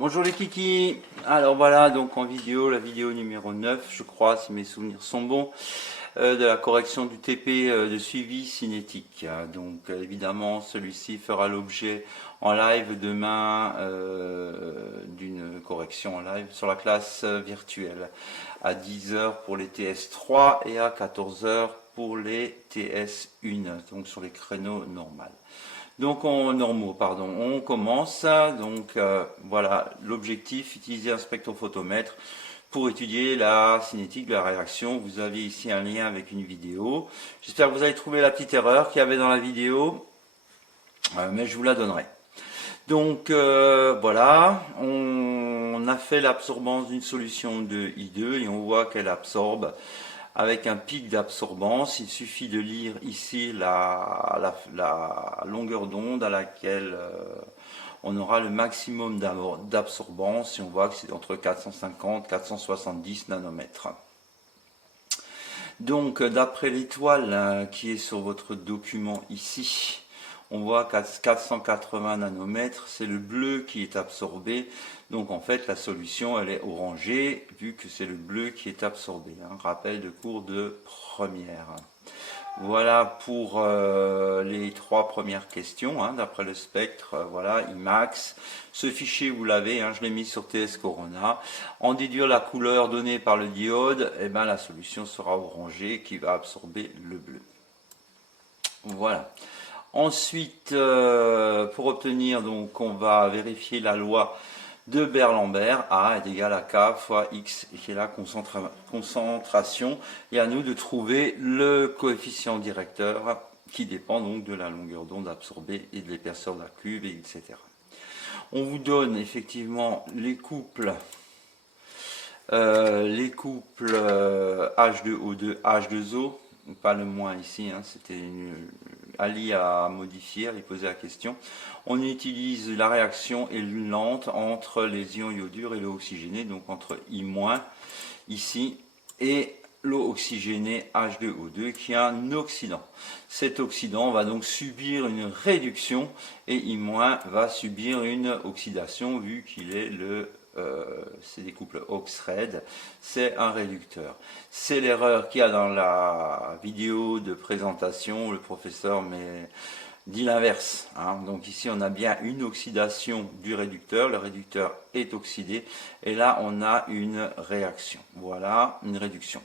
Bonjour les kikis. Alors voilà, donc en vidéo, la vidéo numéro 9, je crois, si mes souvenirs sont bons, de la correction du TP de suivi cinétique. Donc évidemment, celui-ci fera l'objet en live demain d'une correction en live sur la classe virtuelle à 10 heures pour les TS3 et à 14 heures pour les TS1, donc sur les créneaux normaux. Donc on commence. Donc voilà, l'objectif, utiliser un spectrophotomètre pour étudier la cinétique de la réaction. Vous avez ici un lien avec une vidéo. J'espère que vous avez trouvé la petite erreur qu'il y avait dans la vidéo, mais je vous la donnerai. Donc voilà, on a fait l'absorbance d'une solution de I2 et on voit qu'elle absorbe avec un pic d'absorbance. Il suffit de lire ici la longueur d'onde à laquelle on aura le maximum d'absorbance et on voit que c'est entre 450 et 470 nanomètres. Donc d'après l'étoile qui est sur votre document ici, on voit qu'à 480 nanomètres, c'est le bleu qui est absorbé. Donc en fait, la solution, elle est orangée, vu que c'est le bleu qui est absorbé. Rappel de cours de première. Voilà pour les trois premières questions, d'après le spectre. Voilà, IMAX. Ce fichier, vous l'avez, je l'ai mis sur TS Corona. En déduire la couleur donnée par le diode, et la solution sera orangée qui va absorber le bleu. Voilà. Ensuite, pour obtenir, donc, on va vérifier la loi de Beer-Lambert. A est égal à K fois X, qui est la concentration. Et à nous de trouver le coefficient directeur qui dépend donc de la longueur d'onde absorbée et de l'épaisseur de la cuve, etc. On vous donne effectivement les couples H2O2, H2O, pas le moins ici, c'était Ali a modifié, il posait la question. On utilise la réaction est lente entre les ions iodures et l'eau oxygénée, donc entre I- ici et l'eau oxygénée H2O2 qui a un oxydant. Cet oxydant va donc subir une réduction et I- va subir une oxydation vu qu'il est c'est des couples Oxred, c'est un réducteur. C'est l'erreur qu'il y a dans la vidéo de présentation, le professeur dit l'inverse. Donc ici on a bien une oxydation du réducteur, le réducteur est oxydé, et là on a une réaction. Voilà, une réduction.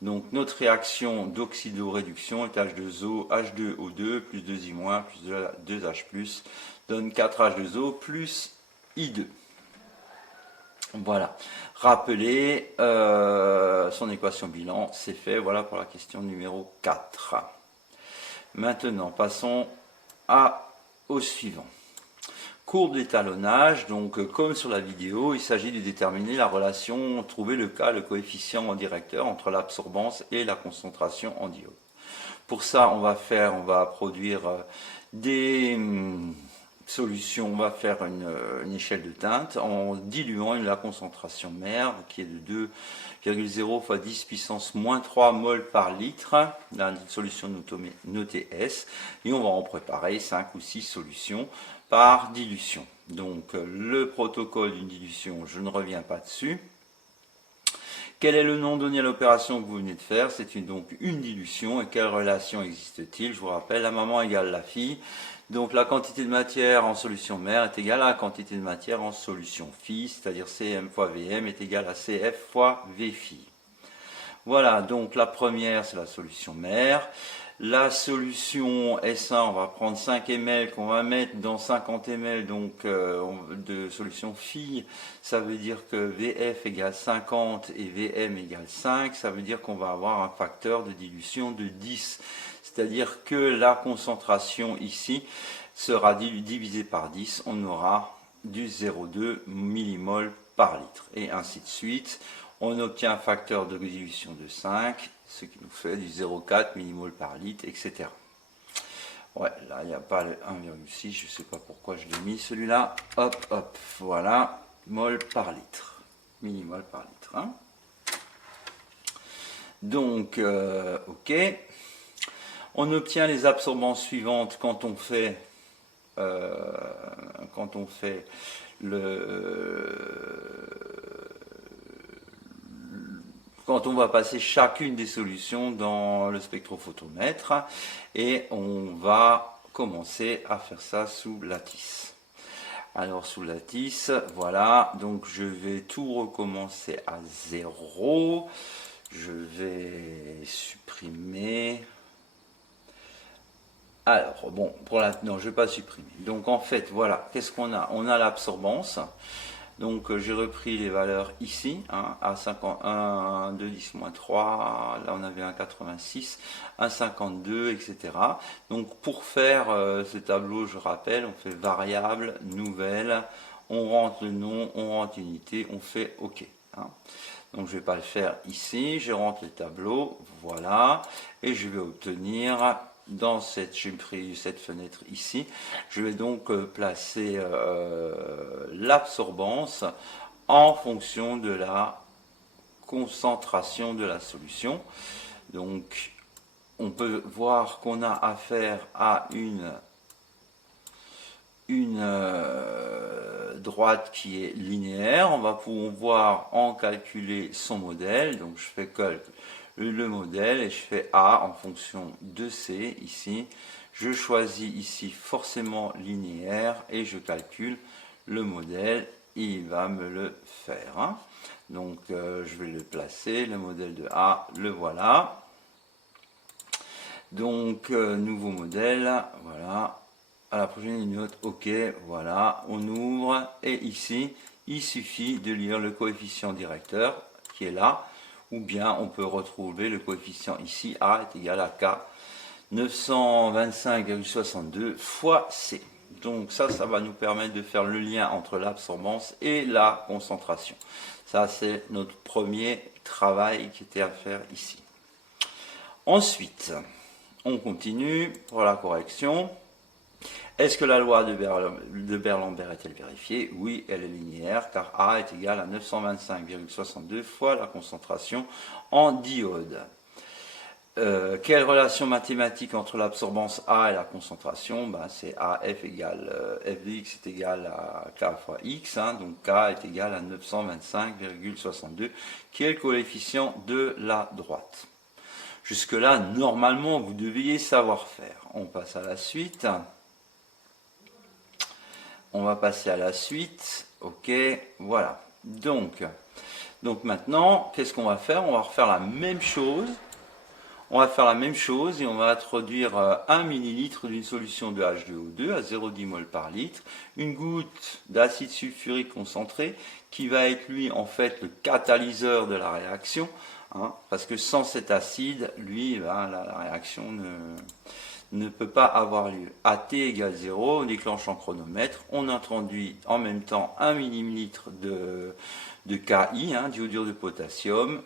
Donc notre réaction d'oxydoréduction est H2O, H2O2 plus 2I- plus 2H+, donne 4H2O plus I2. Voilà, rappelez son équation bilan, c'est fait, voilà pour la question numéro 4. Maintenant, passons au suivant. Courbe d'étalonnage, donc comme sur la vidéo, il s'agit de déterminer la relation, trouver le coefficient en directeur entre l'absorbance et la concentration en diode. Pour ça, on va produire des solution, on va faire une échelle de teinte en diluant la concentration mère qui est de 2,0 fois 10 puissance moins 3 mol par litre, dans une solution notée S, et on va en préparer 5 ou 6 solutions par dilution. Donc le protocole d'une dilution, je ne reviens pas dessus. Quel est le nom donné à l'opération que vous venez de faire? C'est donc une dilution. Et quelle relation existe-t-il? Je vous rappelle, la maman égale la fille. Donc la quantité de matière en solution mère est égale à la quantité de matière en solution fille, c'est-à-dire Cm fois Vm est égal à Cf fois V fille. Voilà, donc la première c'est la solution mère. La solution S1, on va prendre 5 ml qu'on va mettre dans 50 ml donc, de solution fille. Ça veut dire que VF égale 50 et VM égale 5. Ça veut dire qu'on va avoir un facteur de dilution de 10. C'est-à-dire que la concentration ici sera divisée par 10. On aura du 0,2 millimol par litre. Et ainsi de suite. On obtient un facteur de dilution de 5, ce qui nous fait du 0,4 millimol par litre, etc. Ouais, là, il n'y a pas le 1,6, je ne sais pas pourquoi je l'ai mis celui-là. Hop, hop, voilà, mol par litre, millimol par litre. Donc, ok. On obtient les absorbances suivantes quand on fait quand on fait quand on va passer chacune des solutions dans le spectrophotomètre, et on va commencer à faire ça sous lattice. Alors sous lattice, voilà, donc je vais tout recommencer à 0. Je vais supprimer. Alors, bon, pour la... non, je ne vais pas supprimer. Donc en fait, voilà, qu'est-ce qu'on a? On a l'absorbance. Donc j'ai repris les valeurs ici, hein, à 51, 2, 10, moins 3, là on avait un 86, un 52, etc. Donc pour faire ce tableau, je rappelle, on fait variable, nouvelle, on rentre le nom, on rentre l'unité, on fait OK. Hein. Donc je ne vais pas le faire ici, je rentre le tableau, voilà, et je vais obtenir... Dans cette, j'ai pris cette fenêtre ici, je vais donc placer l'absorbance en fonction de la concentration de la solution. Donc on peut voir qu'on a affaire à une droite qui est linéaire. On va pouvoir en calculer son modèle. Donc je fais le modèle et je fais A en fonction de C ici. Je choisis ici forcément linéaire et je calcule le modèle. Il va me le faire. Hein. Donc je vais le placer, le modèle de A, le voilà. Donc nouveau modèle, voilà. À la prochaine ligne, OK, voilà. On ouvre et ici, il suffit de lire le coefficient directeur qui est là. Ou bien on peut retrouver le coefficient ici, A est égal à K 925,62 fois C. Donc ça va nous permettre de faire le lien entre l'absorbance et la concentration. Ça, c'est notre premier travail qui était à faire ici. Ensuite, on continue pour la correction. Est-ce que la loi de Berlambert est-elle vérifiée? Oui, elle est linéaire, car A est égal à 925,62 fois la concentration en diode. Quelle relation mathématique entre l'absorbance A et la concentration? C'est AF égale F de X est égal à K fois X, hein, donc K est égal à 925,62, qui est le coefficient de la droite. Jusque-là, normalement, vous deviez savoir faire. On passe à la suite. On va passer à la suite. OK, voilà. Donc maintenant, qu'est-ce qu'on va faire? On va refaire la même chose. On va faire la même chose et on va introduire 1 ml d'une solution de H2O2 à 0,10 mol par litre, une goutte d'acide sulfurique concentré qui va être lui en fait le catalyseur de la réaction, hein, parce que sans cet acide, lui, la réaction ne peut pas avoir lieu. AT égale 0, on déclenche en chronomètre, on introduit en même temps 1 ml de KI, hein, d'iodure de potassium,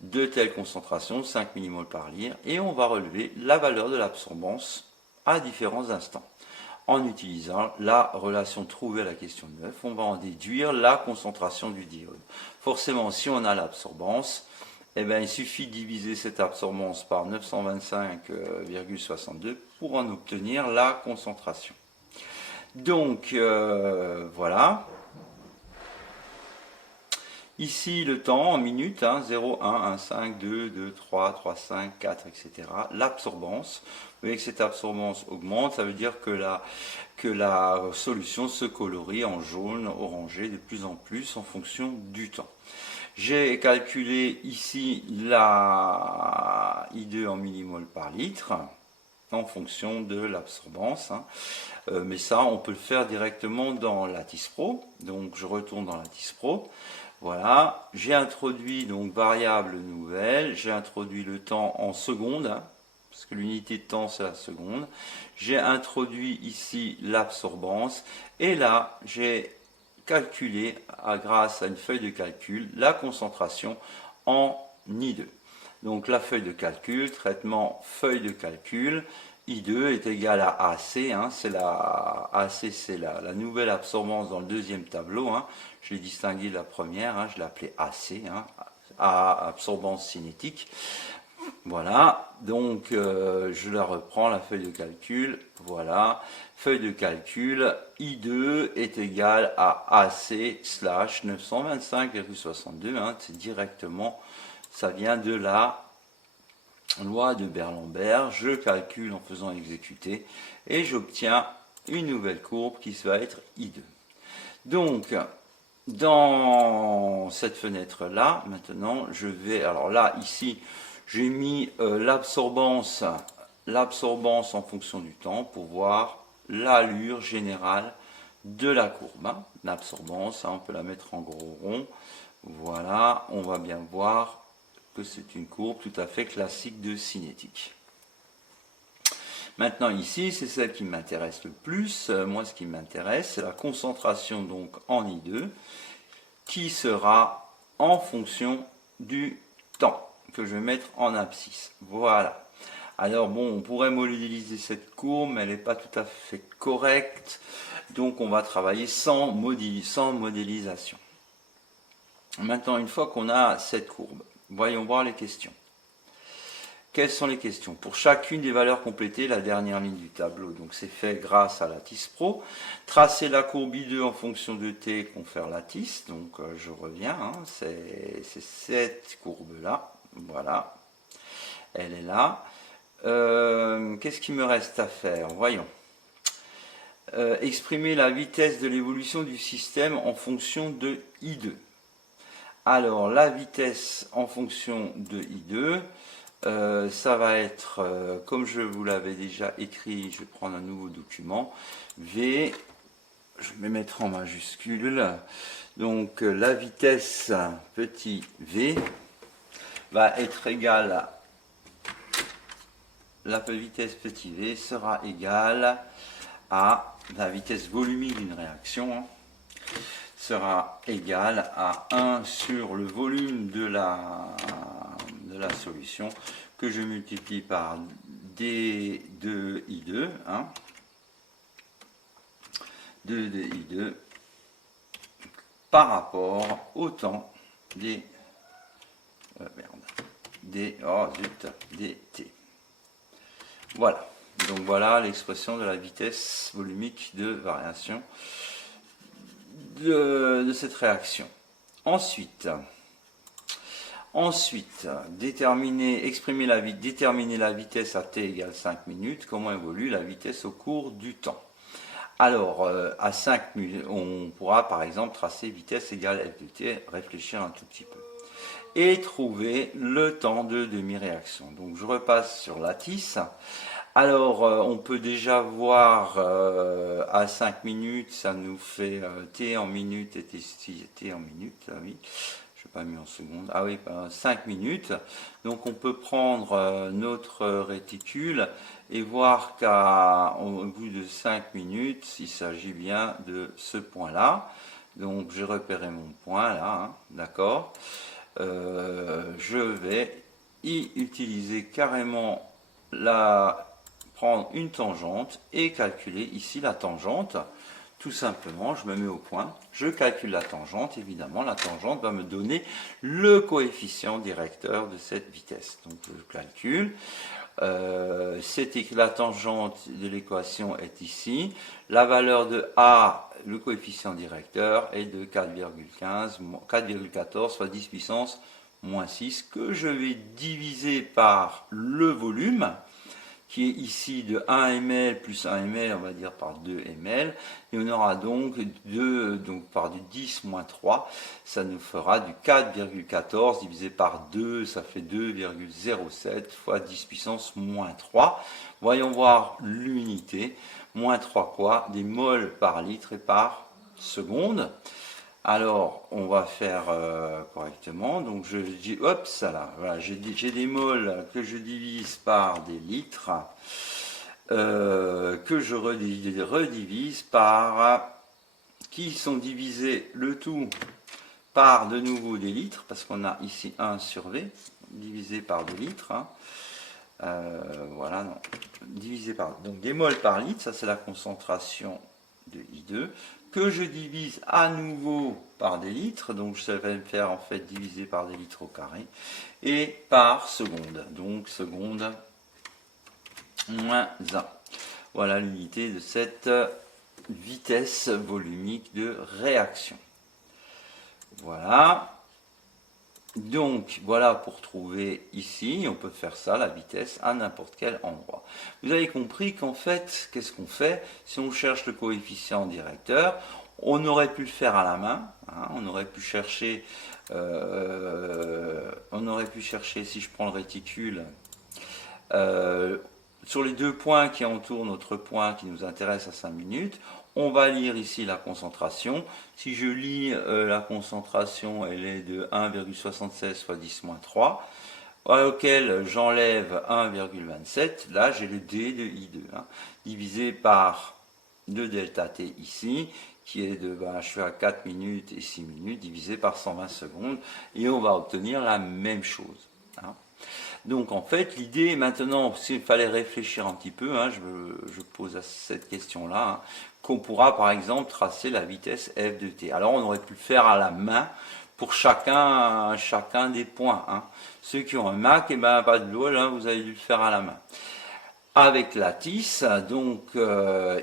de telle concentration, 5 mmol par litre, et on va relever la valeur de l'absorbance à différents instants. En utilisant la relation trouvée à la question 9, on va en déduire la concentration du diode. Forcément, si on a l'absorbance, il suffit de diviser cette absorbance par 925,62 pour en obtenir la concentration. Donc, voilà. Ici, le temps en minutes, 0, 1, 1, 5, 2, 2, 3, 3, 5, 4, etc. L'absorbance. Vous voyez que cette absorbance augmente, ça veut dire que la solution se colorie en jaune, orangé de plus en plus en fonction du temps. J'ai calculé ici la I2 en millimol par litre en fonction de l'absorbance. Mais ça, on peut le faire directement dans Lattice Pro. Donc, je retourne dans Lattice Pro. Voilà, j'ai introduit donc variable nouvelle, j'ai introduit le temps en secondes, hein, parce que l'unité de temps c'est la seconde. J'ai introduit ici l'absorbance et là j'ai calculé, grâce à une feuille de calcul, la concentration en I2. Donc la feuille de calcul, traitement feuille de calcul, I2 est égal à AC, hein, c'est la nouvelle absorbance dans le deuxième tableau, hein. Je l'ai distingué de la première, hein, je l'ai appelé AC, hein, à absorbance cinétique. Voilà, donc je la reprends, la feuille de calcul, voilà, feuille de calcul, I2 est égal à AC slash 925,62, hein, c'est directement, ça vient de la loi de Berlambert, je calcule en faisant exécuter, et j'obtiens une nouvelle courbe qui va être I2. Donc, dans cette fenêtre-là, maintenant, je vais, alors là, ici, j'ai mis l'absorbance en fonction du temps pour voir l'allure générale de la courbe. Hein. L'absorbance, on peut la mettre en gros rond. Voilà, on va bien voir que c'est une courbe tout à fait classique de cinétique. Maintenant ici, c'est celle qui m'intéresse le plus. Moi, ce qui m'intéresse, c'est la concentration donc en I2 qui sera en fonction du temps que je vais mettre en abscisse. Voilà. Alors bon, on pourrait modéliser cette courbe, mais elle n'est pas tout à fait correcte. Donc on va travailler sans modélisation. Maintenant, une fois qu'on a cette courbe, voyons voir les questions. Quelles sont les questions? Pour chacune des valeurs complétées, la dernière ligne du tableau, donc c'est fait grâce à Lattice Pro. Tracer la courbe I2 en fonction de T confère Lattice, donc je reviens, hein, c'est cette courbe-là, voilà, elle est là. Qu'est-ce qu'il me reste à faire? Voyons. Exprimer la vitesse de l'évolution du système en fonction de I2. Alors, la vitesse en fonction de I2, ça va être, comme je vous l'avais déjà écrit, je vais prendre un nouveau document, V, je vais mettre en majuscule, donc la vitesse petit v va être égale à, la vitesse petit v sera égale à la vitesse volumique d'une réaction, hein, sera égale à 1 sur le volume de la solution que je multiplie par D2I2, hein, 2I2 par rapport au temps des dt. Voilà. Donc voilà l'expression de la vitesse volumique de variation de cette réaction. Ensuite, déterminer la vitesse à t égale 5 minutes. Comment évolue la vitesse au cours du temps? Alors, à 5 minutes, on pourra par exemple tracer vitesse égale f de t, réfléchir un tout petit peu. Et trouver le temps de demi-réaction. Donc je repasse sur Lattice. Alors, on peut déjà voir à 5 minutes, ça nous fait t en minutes et t en minutes, ah oui, je n'ai pas mis en secondes, ah oui, 5 minutes. Donc on peut prendre notre réticule et voir qu'au bout de 5 minutes, il s'agit bien de ce point-là. Donc j'ai repéré mon point là, hein, d'accord. Je vais y utiliser carrément prendre une tangente et calculer ici la tangente. Tout simplement, je me mets au point, je calcule la tangente, évidemment, la tangente va me donner le coefficient directeur de cette vitesse. Donc je calcule, la tangente de l'équation est ici, la valeur de A, le coefficient directeur, est de 4,14, soit 10 puissance moins 6, que je vais diviser par le volume, qui est ici de 1 ml plus 1 ml, on va dire par 2 ml, et on aura donc par du 10 moins 3, ça nous fera du 4,14 divisé par 2, ça fait 2,07 fois 10 puissance moins 3. Voyons voir l'unité, moins 3 quoi? Des moles par litre et par seconde. Alors, on va faire correctement. Donc, je dis, hop, ça là. Voilà, j'ai des moles que je divise par des litres, que je redivise par, qui sont divisés le tout par de nouveau des litres, parce qu'on a ici 1 sur V, divisé par des litres. Hein. Voilà, non. Divisé par. Donc, des moles par litre, ça c'est la concentration de I2, que je divise à nouveau par des litres, donc ça va me faire en fait diviser par des litres au carré, et par seconde, donc seconde moins 1. Voilà l'unité de cette vitesse volumique de réaction. Voilà. Donc voilà pour trouver ici, on peut faire ça, la vitesse à n'importe quel endroit. Vous avez compris qu'en fait, qu'est-ce qu'on fait? Si on cherche le coefficient directeur, on aurait pu le faire à la main, hein, on aurait pu chercher, si je prends le réticule, sur les deux points qui entourent notre point qui nous intéresse à 5 minutes, on va lire ici la concentration. Si je lis la concentration, elle est de 1,76 fois 10-3, auquel j'enlève 1,27. Là, j'ai le D de I2, hein, divisé par le delta T ici, qui est de, je suis à 4 minutes et 6 minutes, divisé par 120 secondes, et on va obtenir la même chose. Hein. Donc en fait, l'idée maintenant, s'il fallait réfléchir un petit peu, hein, je pose à cette question-là, hein, qu'on pourra par exemple tracer la vitesse f de t. Alors on aurait pu le faire à la main pour chacun des points. Hein. Ceux qui ont un Mac, et ben pas de bol, hein, vous avez dû le faire à la main. Avec la TIS, donc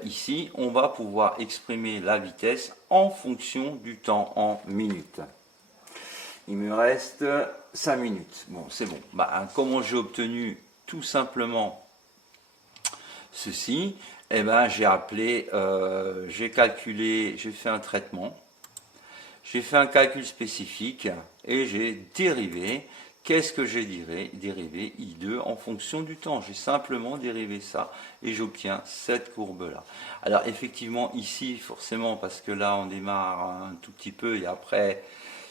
ici, on va pouvoir exprimer la vitesse en fonction du temps en minutes. Il me reste 5 minutes. Bon, c'est bon. Comment j'ai obtenu tout simplement ceci? Eh ben, j'ai appelé, j'ai calculé, j'ai fait un traitement, j'ai fait un calcul spécifique et j'ai dérivé. Qu'est-ce que j'ai dérivé I2 en fonction du temps? J'ai simplement dérivé ça et j'obtiens cette courbe-là. Alors effectivement ici, forcément, parce que là on démarre un tout petit peu et après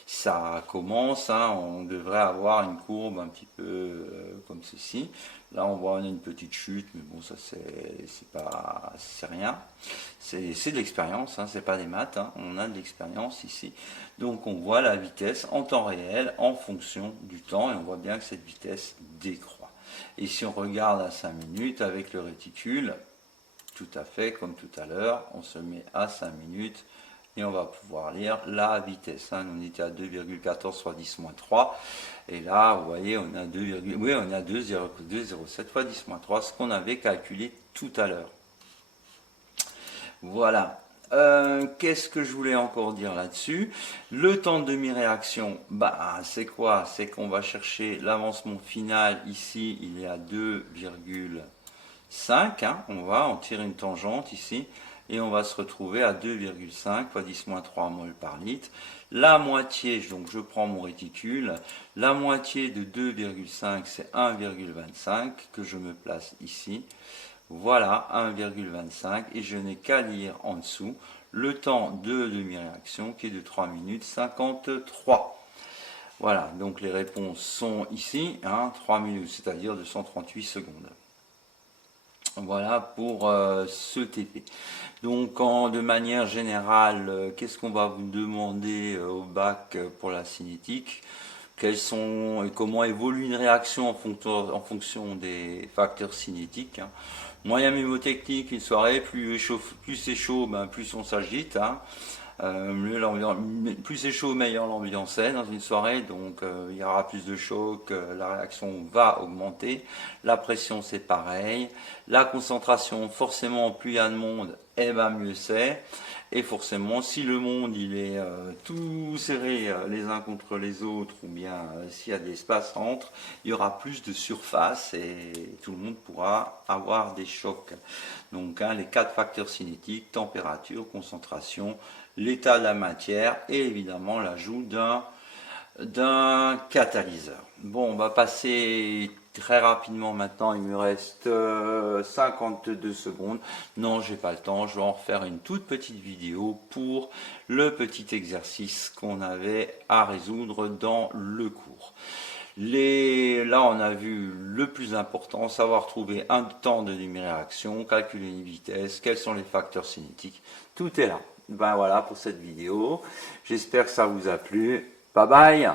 ça commence, hein, on devrait avoir une courbe un petit peu comme ceci. Là on voit on a une petite chute, mais bon ça c'est rien. C'est de l'expérience, hein, c'est pas des maths, hein, on a de l'expérience ici. Donc on voit la vitesse en temps réel en fonction du temps et on voit bien que cette vitesse décroît. Et si on regarde à 5 minutes avec le réticule, tout à fait comme tout à l'heure, on se met à 5 minutes et on va pouvoir lire la vitesse. Hein. On était à 2,14 fois 10-3 et là vous voyez on a 2,07 fois 10-3, ce qu'on avait calculé tout à l'heure. Voilà. Qu'est-ce que je voulais encore dire là-dessus? Le temps de demi-réaction, c'est quoi? C'est qu'on va chercher l'avancement final. Ici, il est à 2,5. Hein, on tire une tangente ici. Et on va se retrouver à 2,5 fois 10-3 mol par litre. La moitié, donc je prends mon réticule. La moitié de 2,5, c'est 1,25 que je me place ici. Voilà, 1,25 et je n'ai qu'à lire en dessous le temps de demi-réaction qui est de 3 minutes 53. Voilà, donc les réponses sont ici, hein, 3 minutes, c'est-à-dire 238 secondes. Voilà pour ce TP. Donc de manière générale, qu'est-ce qu'on va vous demander au bac pour la cinétique? Quels sont et comment évolue une réaction en fonction des facteurs cinétiques, hein. Moyen mnémotechnique, une soirée, plus c'est chaud, plus on s'agite. Hein. Plus c'est chaud, meilleur l'ambiance est dans une soirée, donc il y aura plus de choc, la réaction va augmenter. La pression c'est pareil. La concentration, forcément, plus il y a de monde, mieux c'est. Et forcément, si le monde il est tout serré les uns contre les autres, ou bien s'il y a de l'espace entre, il y aura plus de surface et tout le monde pourra avoir des chocs. Donc les 4 facteurs cinétiques, température, concentration, l'état de la matière et évidemment l'ajout d'un catalyseur. Bon, on va passer très rapidement maintenant, il me reste 52 secondes. Non, j'ai pas le temps, je vais en refaire une toute petite vidéo pour le petit exercice qu'on avait à résoudre dans le cours. Là, on a vu le plus important, savoir trouver un temps de demi-réaction, calculer une vitesse, quels sont les facteurs cinétiques. Tout est là. Voilà pour cette vidéo. J'espère que ça vous a plu. Bye bye.